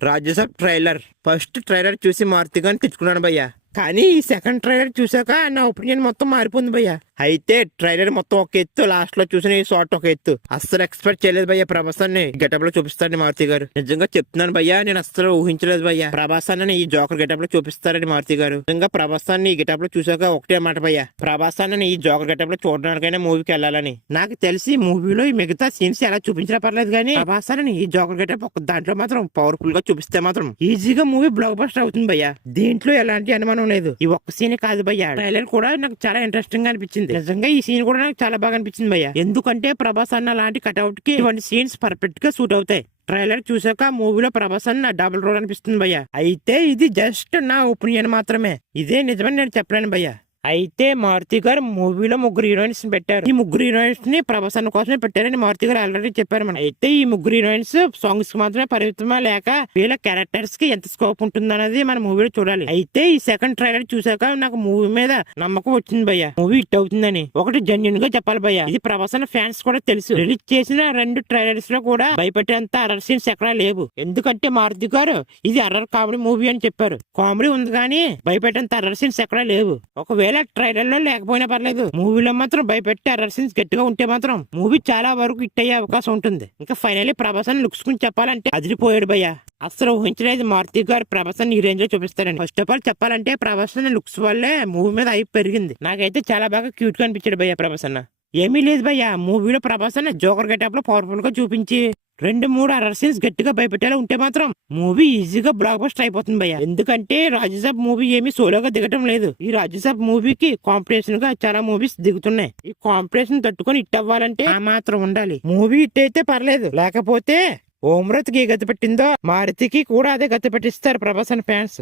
Rajya Sabha trailer first trailer చూసి మారుతి గాని తెచ్చుకున్నాను భయ్యా. కానీ ఈ సెకండ్ ట్రైలర్ చూసాక నా ఒపీనియన్ మొత్తం మారిపోయింది భయ్యా. అయితే ట్రైలర్ మొత్తం ఒక ఎత్తు, లాస్ట్ లో చూసిన ఈ షార్ట్ ఒక ఎత్తు. అస్సలు ఎక్స్పెక్ట్ చేయలేదు భయ్యా ప్రభాస్ అన్ని గెటప్ లో చూపిస్తారని మారుతి గారు. నిజంగా చెప్తున్నాను భయ్యా, నేను అస్సలు ఊహించలేదు భయ్యా ప్రభాస్ అన్న ఈ జోకర్ గెటప్ లో చూపిస్తారని మారుతి గారు. నిజంగా ప్రభాస్ అన్న ఈ గెటప్ లో చూసాక ఒకటే మాట భయ్యా, ప్రభాస్ అన్న ఈ జోకర్ గెటప్ లో చూడడానికైనా మూవీకి వెళ్ళాలని. నాకు తెలిసి మూవీలో ఈ మిగతా సీన్స్ ఎలా చూపించినా పర్లేదు, కానీ ప్రభాస్ అన్న ఈ జోకర్ గెటప్ ఒక దాంట్లో మాత్రం పవర్ఫుల్ గా చూపిస్తే మాత్రం ఈజీగా మూవీ బ్లాక్ బస్టర్ అవుతుంది భయ్యా. దీంట్లో ఎలాంటి అనుమానం లేదు. ఈ ఒక్క సీన్ కాదు భయ్యా, ట్రైలర్ కూడా నాకు చాలా ఇంట్రెస్టింగ్ గా అనిపించింది. నిజంగా ఈ సీన్ కూడా నాకు చాలా బాగా అనిపించింది భయ్యా. ఎందుకంటే ప్రభాస్ అన్న లాంటి కట్అవుట్ కి ఇటువంటి సీన్స్ పర్ఫెక్ట్ గా సూట్ అవుతాయి. ట్రైలర్ చూసాక మూవీలో ప్రభాస్ అన్న డబుల్ రోల్ అనిపిస్తుంది భయ్యా. అయితే ఇది జస్ట్ నా ఒపీనియన్ మాత్రమే, ఇదే నిజమని నేను చెప్పలేను భయ్యా. అయితే మారుతి గారు మూవీలో ముగ్గురు హీరోయిన్స్ పెట్టారు. ఈ ముగ్గురు హీరోయిన్స్ ని ప్రభాస్ అన్న కోసమే పెట్టారని మారుతి గారు ఆల్రెడీ చెప్పారు మనం. అయితే ఈ ముగ్గురు హీరోయిన్స్ సాంగ్స్ కి మాత్రమే పరిమితమా లేక వీళ్ళ క్యారెక్టర్స్ కి ఎంత స్కోప్ ఉంటుందన్నది మన మూవీలో చూడాలి. అయితే ఈ సెకండ్ ట్రైలర్ చూసాక నాకు మూవీ మీద నమ్మకం వచ్చింది భయ్యా, మూవీ హిట్ అవుతుందని. ఒకటి జెన్యున్ గా చెప్పాలి భయ్యా, ఇది ప్రభాస్ అన్న ఫ్యాన్స్ కూడా తెలుసు. రిలీజ్ చేసిన 2 ట్రైలర్స్ లో కూడా భయపెట్టేంత అర్రర్ సీన్స్ ఎక్కడా లేవు. ఎందుకంటే మారుతి గారు ఇది అర్రర్ కామెడీ మూవీ అని చెప్పారు. కామెడీ ఉంది కానీ భయపెట్టేంత అర్రర్ సీన్స్ ఎక్కడా లేవు. ఒకవేళ ట్రైలర్ లో లేకపోయినా పర్లేదు, మూవీలో మాత్రం భయపెట్టే అర్రర్ సీన్స్ గట్టిగా ఉంటే మాత్రం మూవీ చాలా వరకు హిట్ అయ్యే అవకాశం ఉంటుంది. ఇంకా ఫైనల్లీ ప్రభాస్ అని లుక్స్ గురించి చెప్పాలంటే అదిరిపోయాడు భయ్యా. అసలు ఊహించలేదు మారుతి గారు ప్రభాస్ ఈ రేంజ్ లో చూపిస్తారని. ఫస్ట్ ఆఫ్ ఆల్ చెప్పాలంటే ప్రభాస్ లుక్స్ వల్లే మూవీ మీద హైప్ పెరిగింది. నాకైతే చాలా బాగా క్యూట్ గా అనిపించాడు భయ్యా ప్రభాస్ అన్న. ఏమీ లేదు భయ్యా, మూవీలో ప్రభాస్ అన్న జోకర్ గెటప్ లో పవర్ఫుల్ గా చూపించి 2-3 అర్రర్ సీన్స్ గట్టిగా భయపెట్టేలా ఉంటే మాత్రం మూవీ ఈజీగా బ్లాక్ బస్టర్ అయిపోతుంది భయ్యా. ఎందుకంటే రాజ్యసభ మూవీ ఏమీ సోలోగా దిగటం లేదు. ఈ రాజ్యసభ మూవీకి కాంపిటీషన్ గా చాలా మూవీస్ దిగుతున్నాయి. ఈ కాంపిటీషన్ తట్టుకొని హిట్ అవ్వాలంటే ఆ మాత్రం ఉండాలి. మూవీ హిట్ అయితే పర్లేదు, లేకపోతే ఓమ్రత్కి గతి పెట్టిందో మారుతికి కూడా అదే గతి పెట్టిస్తారు ప్రభాస్ ఫ్యాన్స్.